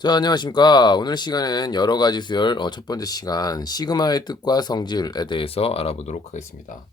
자, 안녕하십니까. 오늘 시간엔 여러 가지 수열, 첫 번째 시간, 시그마의 뜻과 성질에 대해서 알아보도록 하겠습니다.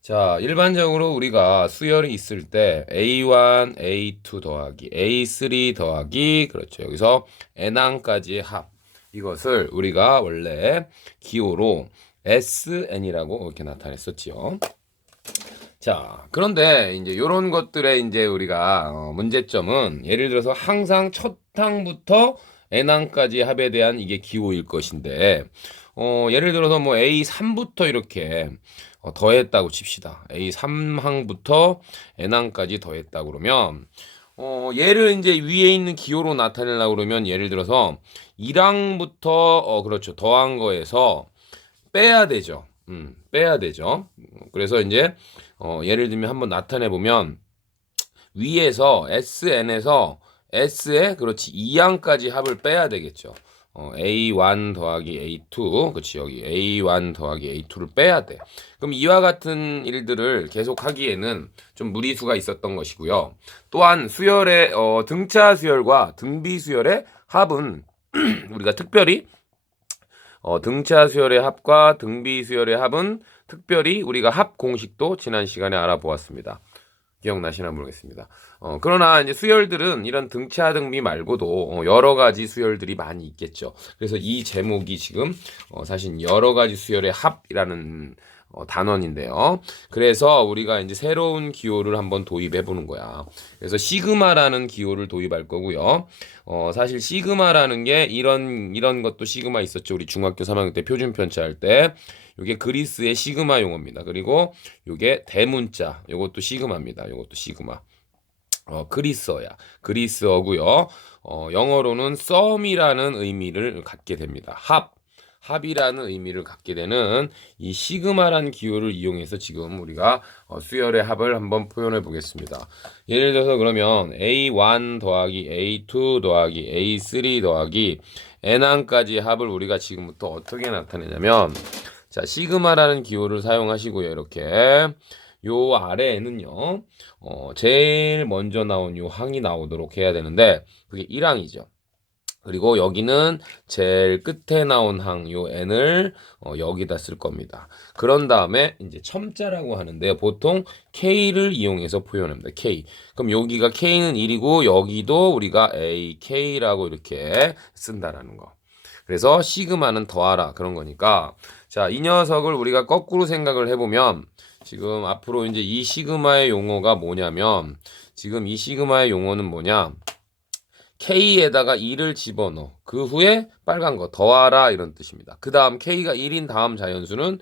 자, 일반적으로 우리가 수열이 있을 때 A1, A2 더하기, A3 더하기, 그렇죠. 여기서 N항까지의 합. 이것을 우리가 원래 기호로 SN이라고 이렇게 나타냈었지요. 자, 그런데 이제 요런 것들의 이제 우리가 문제점은 예를 들어서 항상 첫 항부터 n항까지 합에 대한 이게 기호일 것인데 예를 들어서 뭐 A3부터 이렇게 더했다고 칩시다. A3항부터 n항까지 더했다 그러면 얘를 이제 위에 있는 기호로 나타내려고 그러면 예를 들어서 1항부터 그렇죠. 더한 거에서 빼야 되죠. 빼야 되죠. 그래서 이제 예를 들면 한번 나타내 보면 위에서 SN에서 S에 그렇지 2항까지 합을 빼야 되겠죠. A1 더하기 A2 그렇지 여기 A1 더하기 A2를 빼야 돼. 그럼 이와 같은 일들을 계속 하기에는 좀 무리수가 있었던 것이고요. 또한 수열의 등차 수열과 등비 수열의 합은 우리가 특별히 등차 수열의 합과 등비 수열의 합은 특별히 우리가 합 공식도 지난 시간에 알아보았습니다. 기억나시나 모르겠습니다. 그러나 이제 수열들은 이런 등차 등비 말고도 여러 가지 수열들이 많이 있겠죠. 그래서 이 제목이 지금 사실 여러 가지 수열의 합이라는 단원인데요. 그래서 우리가 이제 새로운 기호를 한번 도입해 보는 거야. 그래서 시그마라는 기호를 도입할 거고요. 사실 시그마라는 게 이런 것도 시그마 있었죠. 우리 중학교 3학년 때 표준 편차할 때. 요게 그리스의 시그마 용어입니다. 그리고 요게 대문자, 요것도 시그마입니다. 요것도 시그마. 그리스어야. 그리스어고요. 영어로는 썸이라는 의미를 갖게 됩니다. 합이라는 의미를 갖게 되는 이 시그마라는 기호를 이용해서 지금 우리가 수열의 합을 한번 표현해 보겠습니다. 예를 들어서 그러면 A1 더하기 A2 더하기 A3 더하기 N항까지 합을 우리가 지금부터 어떻게 나타내냐면 자, 시그마라는 기호를 사용하시고요. 이렇게 요 아래에는요. 제일 먼저 나온 요 항이 나오도록 해야 되는데 그게 1항이죠. 그리고 여기는 제일 끝에 나온 항, 요 n을 여기다 쓸 겁니다. 그런 다음에 이제 첨자라고 하는데요. 보통 k를 이용해서 표현합니다. k. 그럼 여기가 k는 1이고 여기도 우리가 ak라고 이렇게 쓴다라는 거. 그래서 시그마는 더하라 그런 거니까 자, 이 녀석을 우리가 거꾸로 생각을 해보면 지금 앞으로 이제 이 시그마의 용어가 뭐냐면 지금 이 시그마의 용어는 뭐냐 K에다가 2를 집어넣어. 그 후에 빨간 거 더하라 이런 뜻입니다. 그 다음 K가 1인 다음 자연수는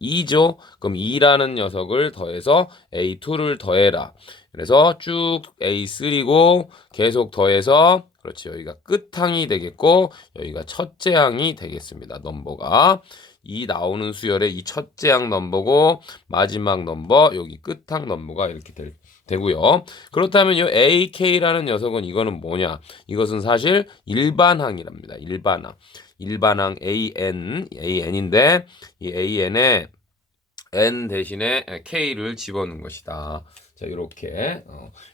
2죠. 그럼 2라는 녀석을 더해서 A2를 더해라. 그래서 쭉 A3고 계속 더해서 그렇지 여기가 끝항이 되겠고 여기가 첫째 항이 되겠습니다. 넘버가 이 나오는 수열의 이 첫째 항 넘버고 마지막 넘버 여기 끝항 넘버가 이렇게 되고요. 그렇다면 이 AK라는 녀석은 이거는 뭐냐? 이것은 사실 일반항이랍니다. 일반항 AN인데 이 AN에 N 대신에 K를 집어넣은 것이다. 자, 이렇게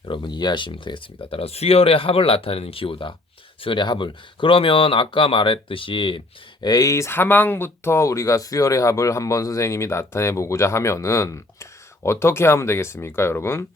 여러분 이해하시면 되겠습니다. 따라 수열의 합을 나타내는 기호다. 수열의 합을. 그러면 아까 말했듯이 A3항부터 우리가 수열의 합을 한번 선생님이 나타내 보고자 하면은 어떻게 하면 되겠습니까, 여러분?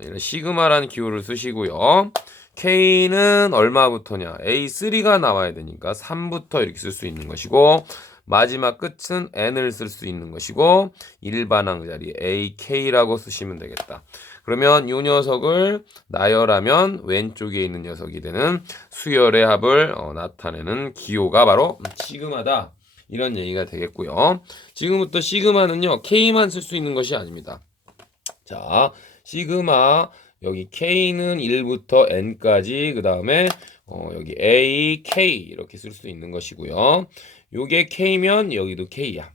이런 시그마라는 기호를 쓰시고요. K는 얼마부터냐? A3가 나와야 되니까 3부터 이렇게 쓸 수 있는 것이고 마지막 끝은 N을 쓸 수 있는 것이고 일반항 자리 AK라고 쓰시면 되겠다. 그러면 이 녀석을 나열하면 왼쪽에 있는 녀석이 되는 수열의 합을 나타내는 기호가 바로 시그마다. 이런 얘기가 되겠고요. 지금부터 시그마는요. K만 쓸 수 있는 것이 아닙니다. 자, 시그마 여기 K는 1부터 N까지 그 다음에 여기 A, K 이렇게 쓸 수 있는 것이고요. 요게 K면 여기도 K야.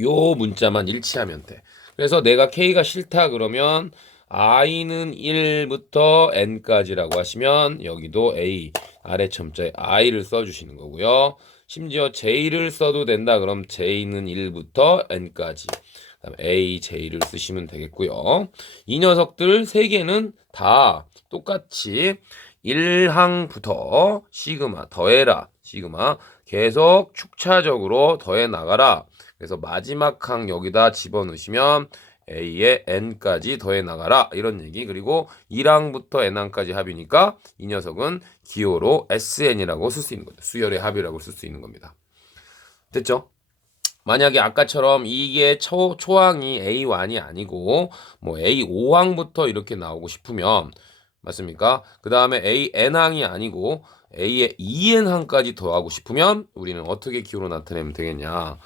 요 문자만 일치하면 돼. 그래서 내가 K가 싫다 그러면 I는 1부터 N까지라고 하시면 여기도 A 아래 첨자에 I를 써주시는 거고요. 심지어 J를 써도 된다 그럼 J는 1부터 N까지 그다음 A, J를 쓰시면 되겠고요. 이 녀석들 세 개는 다 똑같이 1항부터 시그마 더해라. 시그마 계속 축차적으로 더해 나가라. 그래서 마지막 항 여기다 집어넣으시면 A의 N까지 더해 나가라. 이런 얘기. 그리고 1항부터 N항까지 합이니까 이 녀석은 기호로 SN이라고 쓸 수 있는 거죠. 수열의 합이라고 쓸 수 있는 겁니다. 됐죠? 만약에 아까처럼 이게 초항이 A1이 아니고 뭐 A5항부터 이렇게 나오고 싶으면 맞습니까? 그 다음에 AN항이 아니고 A의 EN항까지 더하고 싶으면 우리는 어떻게 기호로 나타내면 되겠냐?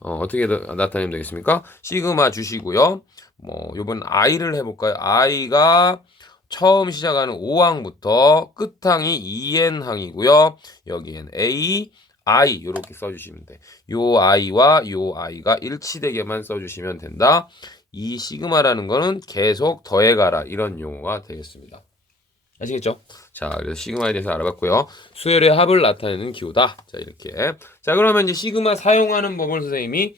어떻게 나타내면 되겠습니까? 시그마 주시고요. 뭐 요번 I를 해볼까요? I가 처음 시작하는 5항부터 끝항이 EN항이고요. 여기엔 A, I 이렇게 써주시면 돼. 요 I와 요 I가 일치되게만 써주시면 된다. 이 시그마라는 거는 계속 더해가라 이런 용어가 되겠습니다. 아시겠죠? 자, 그래서 시그마에 대해서 알아봤고요. 수열의 합을 나타내는 기호다. 자, 이렇게. 자, 그러면 이제 시그마 사용하는 법을 선생님이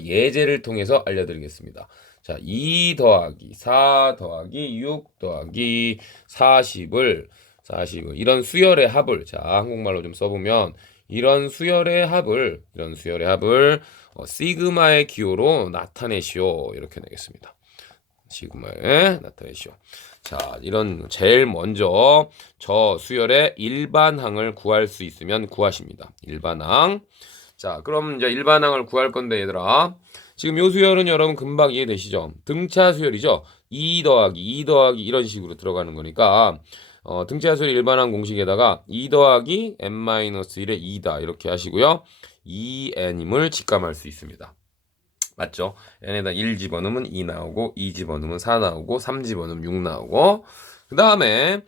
예제를 통해서 알려드리겠습니다. 자, 2 더하기 4 더하기 6 더하기 40을 이런 수열의 합을 자, 한국말로 좀 써보면 이런 수열의 합을 시그마의 기호로 나타내시오. 이렇게 내겠습니다. 시그마에 나타내시오. 자, 이런 제일 먼저 저 수열의 일반항을 구할 수 있으면 구하십니다. 일반항. 자, 그럼 이제 일반항을 구할 건데 얘들아. 지금 요 수열은 여러분 금방 이해되시죠? 등차 수열이죠. 2 더하기 이런 식으로 들어가는 거니까 등차 수열 일반항 공식에다가 2 더하기 n-1의 2다 이렇게 하시고요. 2n임을 직감할 수 있습니다. 맞죠? n에다 1 집어넣으면 2 나오고 2 집어넣으면 4 나오고 3 집어넣으면 6 나오고 그 다음에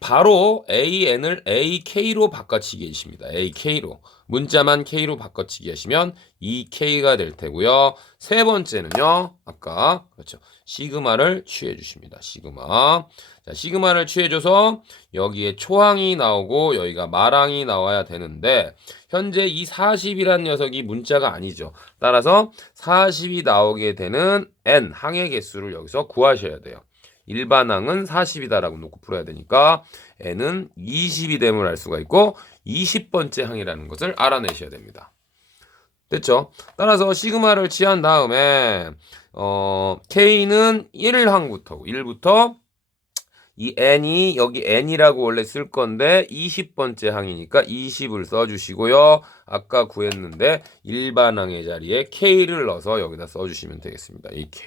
바로 AN을 AK로 바꿔치기 해주십니다. AK로 문자만 K로 바꿔치기 하시면 2K가 될 테고요. 세 번째는요. 아까 그렇죠. 시그마를 취해 주십니다. 시그마. 자, 시그마를 취해줘서 여기에 초항이 나오고 여기가 말항이 나와야 되는데 현재 이 40이라는 녀석이 문자가 아니죠. 따라서 40이 나오게 되는 N 항의 개수를 여기서 구하셔야 돼요. 일반항은 40이다라고 놓고 풀어야 되니까 N은 20이 됨을 알 수가 있고 20번째 항이라는 것을 알아내셔야 됩니다. 됐죠? 따라서 시그마를 취한 다음에 K는 1항부터고 1부터 이 N이 여기 N이라고 원래 쓸 건데 20번째 항이니까 20을 써주시고요. 아까 구했는데 일반항의 자리에 K를 넣어서 여기다 써주시면 되겠습니다. 이 K.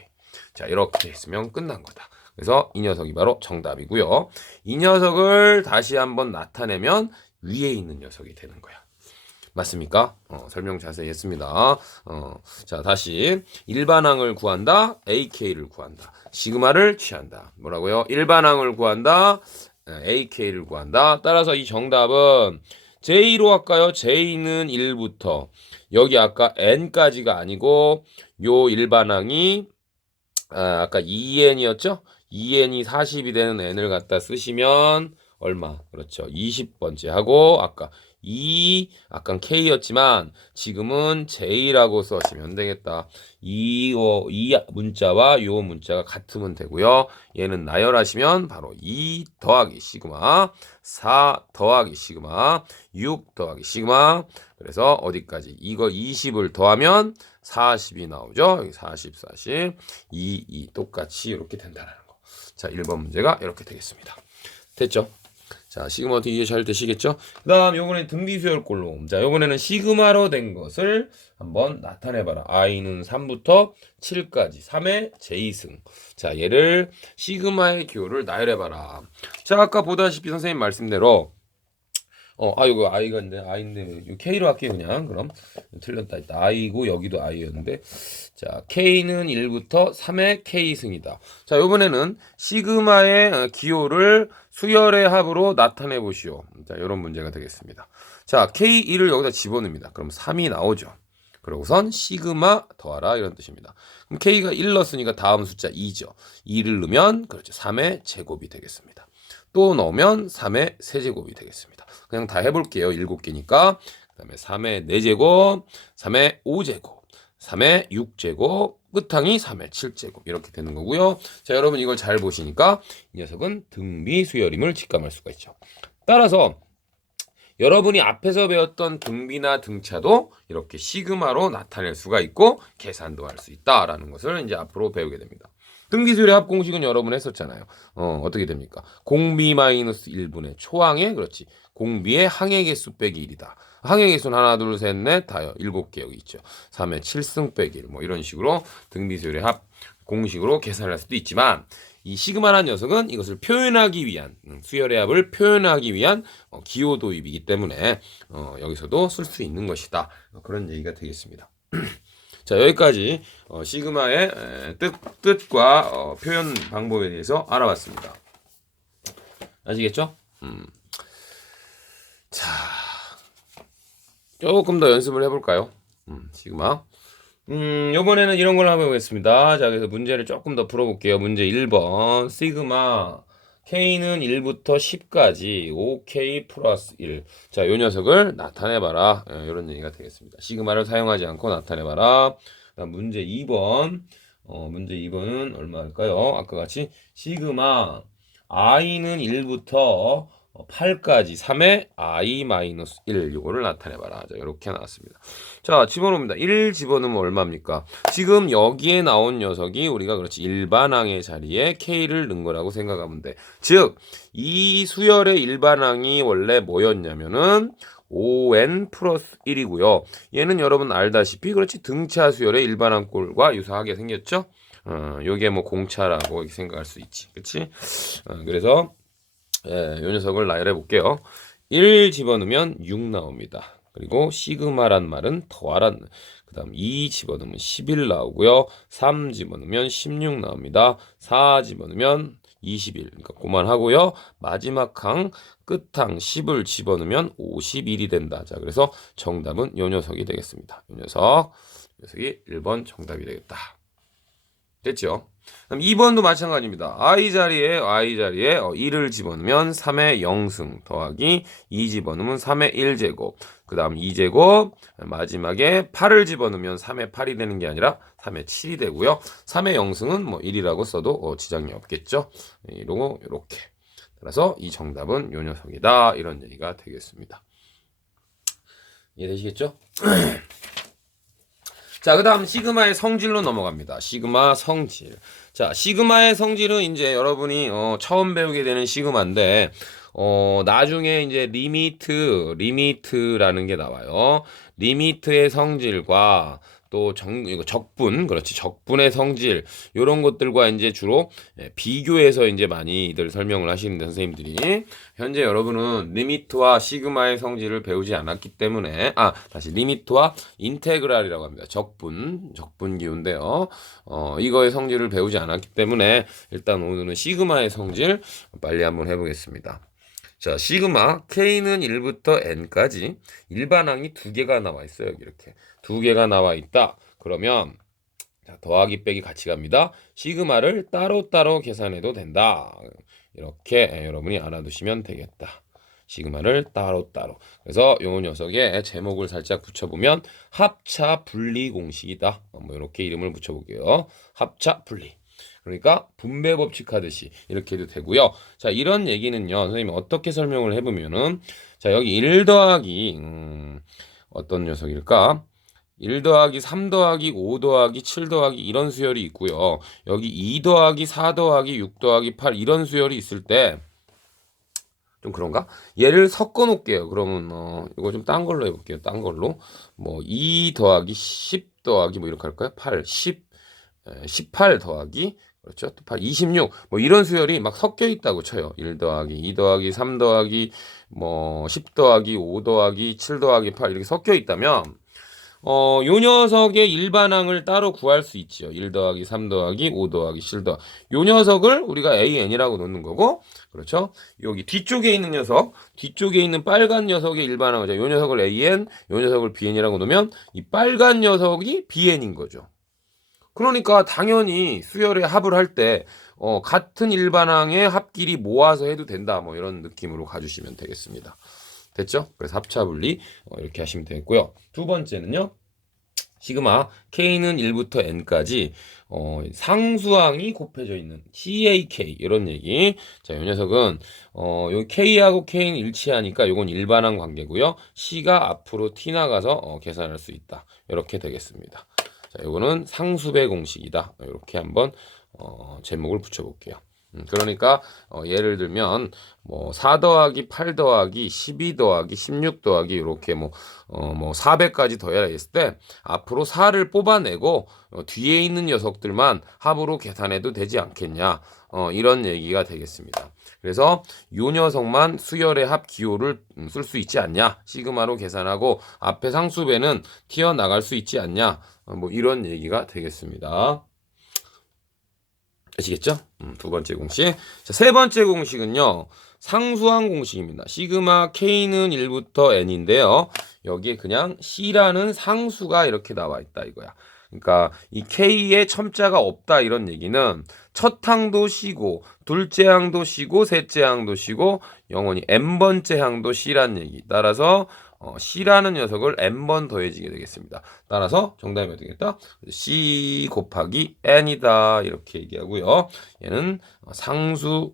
자, 이렇게 했으면 끝난 거다. 그래서 이 녀석이 바로 정답이고요. 이 녀석을 다시 한번 나타내면 위에 있는 녀석이 되는 거야. 맞습니까? 설명 자세히 했습니다. 자, 다시 일반항을 구한다. AK를 구한다. 시그마를 취한다. 뭐라고요? 일반항을 구한다. AK를 구한다. 따라서 이 정답은 J로 할까요? J는 1부터 여기 아까 N까지가 아니고 요 일반항이 아까 2N이었죠? 2N이 40이 되는 N을 갖다 쓰시면 얼마? 그렇죠. 20번째 하고 아까 아까 K였지만 지금은 J라고 써시면 되겠다. 이 문자와 이 문자가 같으면 되고요. 얘는 나열하시면 바로 2 더하기 시그마, 4 더하기 시그마, 6 더하기 시그마. 그래서 어디까지? 이거 20을 더하면 40이 나오죠. 여기 40, 똑같이 이렇게 된다는 거. 자, 1번 문제가 이렇게 되겠습니다. 됐죠? 자, 시그마 어떻게 이해 잘 되시겠죠? 그 다음 요번에 등비수열꼴로. 자, 요번에는 시그마로 된 것을 한번 나타내봐라. i는 3부터 7까지 3의 제이승. 자, 얘를 시그마의 기호를 나열해봐라. 자, 아까 보다시피 선생님 말씀대로 이거 i가 있는데 i인데 k로 할게요. 그냥 그럼 틀렸다 했다. i고 여기도 i였는데 자, k는 1부터 3의 k승이다. 자, 요번에는 시그마의 기호를 수열의 합으로 나타내 보시오. 자, 이런 문제가 되겠습니다. 자, k1을 여기다 집어넣습니다. 그럼 3이 나오죠. 그러고선 시그마 더하라 이런 뜻입니다. 그럼 k가 1 넣었으니까 다음 숫자 2죠. 2를 넣으면 그렇죠. 3의 제곱이 되겠습니다. 또 넣으면 3의 세제곱이 되겠습니다. 그냥 다 해볼게요. 7개니까. 그 다음에 3의 4제곱, 3의 5제곱, 3의 6제곱, 끝항이 3의 7제곱 이렇게 되는 거고요. 자, 여러분 이걸 잘 보시니까 이 녀석은 등비 수열임을 직감할 수가 있죠. 따라서 여러분이 앞에서 배웠던 등비나 등차도 이렇게 시그마로 나타낼 수가 있고 계산도 할 수 있다라는 것을 이제 앞으로 배우게 됩니다. 등비수열의 합공식은 여러분 했었잖아요. 어떻게 됩니까? 공비-1분의 초항의 그렇지. 공비의 항의 개수 빼기 1이다. 항의 개수는 하나, 둘, 셋, 넷, 다요. 7개 여기 있죠. 3의 7승 빼기 1. 뭐 이런 식으로 등비수열의 합 공식으로 계산을 할 수도 있지만 이 시그마란 녀석은 이것을 표현하기 위한 수열의 합을 표현하기 위한 기호 도입이기 때문에 여기서도 쓸 수 있는 것이다. 그런 얘기가 되겠습니다. 자, 여기까지 시그마의 뜻과 표현 방법에 대해서 알아봤습니다. 아시겠죠? 자, 조금 더 연습을 해볼까요? 시그마. 요번에는 이런 걸 한번 해보겠습니다. 자, 그래서 문제를 조금 더 풀어볼게요. 문제 1번. 시그마 K는 1부터 10까지 5K 플러스 1. 자, 요 녀석을 나타내봐라. 이런 얘기가 되겠습니다. 시그마를 사용하지 않고 나타내봐라. 그다음 문제 2번. 문제 2번은 얼마일까요? 아까 같이 시그마 I는 1부터 8까지 3의 i-1 요거를 나타내봐라. 자, 이렇게 나왔습니다. 자, 집어넣습니다. 1 집어넣으면 얼마입니까? 지금 여기에 나온 녀석이 우리가 그렇지 일반항의 자리에 k를 넣은 거라고 생각하면 돼. 즉, 이 수열의 일반항이 원래 뭐였냐면은 5n 플러스 1이고요. 얘는 여러분 알다시피 그렇지 등차 수열의 일반항꼴과 유사하게 생겼죠? 요게 뭐 공차라고 생각할 수 있지. 그렇지? 그래서 요 녀석을 나열해 볼게요. 1 집어넣으면 6 나옵니다. 그리고 시그마란 말은 더하란. 그 다음 2 집어넣으면 11 나오고요. 3 집어넣으면 16 나옵니다. 4 집어넣으면 21. 그러니까 그만하고요. 마지막 항 끝항 10을 집어넣으면 51이 된다. 자, 그래서 정답은 요 녀석이 되겠습니다. 요 녀석이 1번 정답이 되겠다. 됐죠? 그럼 2번도 마찬가지입니다. i 자리에 1을 집어넣으면 3의 0승 더하기 2 집어넣으면 3의 1제곱 그 다음 2제곱 마지막에 8을 집어넣으면 3의 8이 되는 게 아니라 3의 7이 되고요. 3의 0승은 뭐 1이라고 써도 지장이 없겠죠. 이러고 이렇게 따라서 이 정답은 요 녀석이다. 이런 얘기가 되겠습니다. 이해되시겠죠? 자, 그 다음 시그마의 성질로 넘어갑니다. 시그마 성질. 자, 시그마의 성질은 이제 여러분이 처음 배우게 되는 시그마인데 나중에 이제 리미트라는 게 나와요. 리미트의 성질과 또 적분, 그렇지, 적분의 성질, 요런 것들과 이제 주로 비교해서 이제 많이들 설명을 하시는데 선생님들이 현재 여러분은 리미트와 시그마의 성질을 배우지 않았기 때문에 다시 리미트와 인테그랄이라고 합니다. 적분 기호인데요. 이거의 성질을 배우지 않았기 때문에 일단 오늘은 시그마의 성질 빨리 한번 해보겠습니다. 자, 시그마 K는 1부터 N까지 일반항이 2개가 나와 있어요. 이렇게 2개가 나와 있다. 그러면 자, 더하기 빼기 같이 갑니다. 시그마를 따로따로 계산해도 된다. 이렇게 여러분이 알아두시면 되겠다. 시그마를 따로따로. 그래서 요 녀석의 제목을 살짝 붙여보면 합차 분리 공식이다. 뭐 이렇게 이름을 붙여볼게요. 합차 분리. 그러니까 분배 법칙 하듯이 이렇게 해도 되고요. 자, 이런 얘기는요. 선생님이 어떻게 설명을 해보면은 자, 여기 1 더하기 어떤 녀석일까? 1 더하기 3 더하기 5 더하기 7 더하기 이런 수열이 있고요. 여기 2 더하기 4 더하기 6 더하기 8 이런 수열이 있을 때 좀 그런가? 얘를 섞어 놓을게요. 그러면 이거 좀 딴 걸로 해볼게요. 딴 걸로 뭐 2 더하기 10 더하기 뭐 이렇게 할까요? 8, 10, 18 더하기 그렇죠? 8, 26 뭐 이런 수열이 막 섞여 있다고 쳐요. 1 더하기 2 더하기 3 더하기 뭐 10 더하기 5 더하기 7 더하기 8 이렇게 섞여 있다면 요 녀석의 일반항을 따로 구할 수 있죠. 1 더하기 3 더하기 5 더하기 7 더하기 요 녀석을 우리가 AN이라고 놓는 거고 그렇죠? 여기 뒤쪽에 있는 녀석 뒤쪽에 있는 빨간 녀석의 일반항을 요 녀석을 AN 요 녀석을 BN이라고 놓으면 이 빨간 녀석이 BN인 거죠. 그러니까 당연히 수열의 합을 할 때 같은 일반항의 합끼리 모아서 해도 된다. 뭐 이런 느낌으로 가주시면 되겠습니다. 됐죠? 그래서 합차 분리 이렇게 하시면 되겠고요. 두 번째는요. 시그마 K는 1부터 N까지 상수항이 곱해져 있는 CAK 이런 얘기. 자, 이 녀석은 요 K하고 K는 일치하니까 요건 일반항 관계고요. C가 앞으로 T 나가서 계산할 수 있다. 이렇게 되겠습니다. 자, 요거는 상수배 공식이다. 이렇게 한번 제목을 붙여볼게요. 그러니까 예를 들면 뭐 4 더하기 8 더하기 12 더하기 16 더하기 이렇게 뭐 400까지 더해라 했을 때 앞으로 4를 뽑아내고 뒤에 있는 녀석들만 합으로 계산해도 되지 않겠냐, 이런 얘기가 되겠습니다. 그래서 요 녀석만 수열의 합 기호를 쓸 수 있지 않냐, 시그마로 계산하고 앞에 상수배는 튀어나갈 수 있지 않냐, 뭐 이런 얘기가 되겠습니다. 아시겠죠? 두 번째 공식. 자, 세 번째 공식은요, 상수항 공식입니다. 시그마 K는 1부터 N인데요. 여기에 그냥 C라는 상수가 이렇게 나와 있다 이거야. 그러니까 이 K에 첨자가 없다 이런 얘기는 첫 항도 C고 둘째 항도 C고 셋째 항도 C고 영원히 N번째 항도 C란 얘기. 따라서 C라는 녀석을 N번 더해지게 되겠습니다. 따라서 정답이 어떻게 되겠다? C 곱하기 N이다 이렇게 얘기하고요. 얘는 상수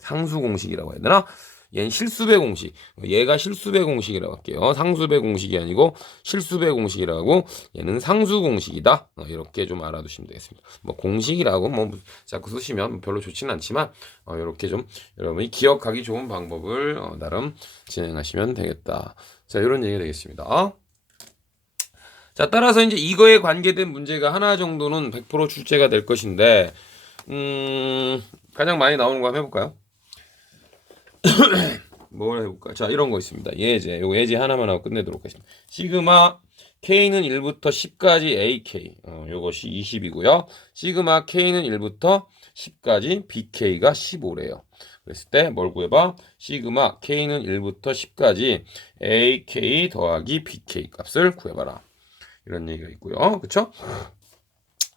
공식이라고 해야 되나? 얘는 실수배 공식. 얘가 실수배 공식이라고 할게요. 상수배 공식이 아니고 실수배 공식이라고, 얘는 상수 공식이다. 이렇게 좀 알아두시면 되겠습니다. 뭐 공식이라고 뭐 자꾸 쓰시면 별로 좋지는 않지만 이렇게 좀 여러분이 기억하기 좋은 방법을 나름 진행하시면 되겠다. 자, 이런 얘기가 되겠습니다. 자, 따라서 이제 이거에 관계된 문제가 하나 정도는 100% 출제가 될 것인데, 가장 많이 나오는 거 한번 해볼까요? 뭘 해볼까? 자, 이런 거 있습니다. 예제. 요거 예제 하나만 하고 끝내도록 하겠습니다. 시그마 K는 1부터 10까지 AK. 요것이 20이고요. 시그마 K는 1부터 10까지 BK가 15래요. 그랬을 때 뭘 구해봐? 시그마 K는 1부터 10까지 AK 더하기 BK 값을 구해봐라. 이런 얘기가 있고요. 그쵸?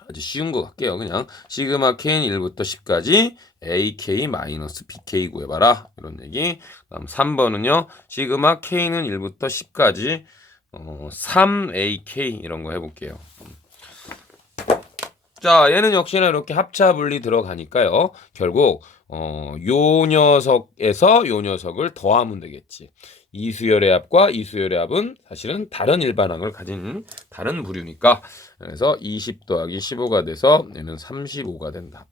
아주 쉬운 거 같게요. 그냥 시그마 K는 1부터 10까지 AK 마이너스 BK 구해봐라. 이런 얘기. 다음 3번은요. 시그마 K는 1부터 10까지 3AK 이런 거 해볼게요. 자, 얘는 역시나 이렇게 합차 분리 들어가니까요. 결국 요 녀석에서 요 녀석을 더하면 되겠지. 이 수열의 합과 이 수열의 합은 사실은 다른 일반항을 가진 다른 부류니까, 그래서 20 더하기 15가 돼서 얘는 35가 된다.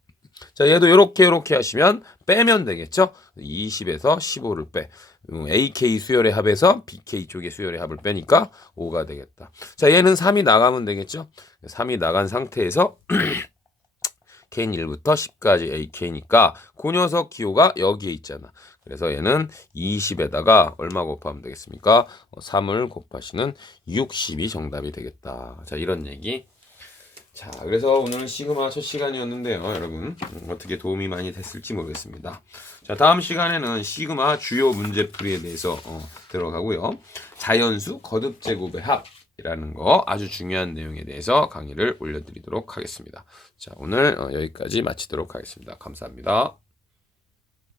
자, 얘도 이렇게 하시면 빼면 되겠죠. 20에서 15를 빼. AK 수열의 합에서 BK 쪽의 수열의 합을 빼니까 5가 되겠다. 자, 얘는 3이 나가면 되겠죠. 3이 나간 상태에서 K는 1부터 10까지 AK니까 그 녀석 기호가 여기에 있잖아. 그래서 얘는 20에다가 얼마 곱하면 되겠습니까? 3을 곱하시는 60이 정답이 되겠다. 자, 이런 얘기. 자, 그래서 오늘은 시그마 첫 시간이었는데요, 여러분. 어떻게 도움이 많이 됐을지 모르겠습니다. 자, 다음 시간에는 시그마 주요 문제풀이에 대해서 들어가고요. 자연수 거듭 제곱의 합이라는 거 아주 중요한 내용에 대해서 강의를 올려드리도록 하겠습니다. 자, 오늘 여기까지 마치도록 하겠습니다. 감사합니다.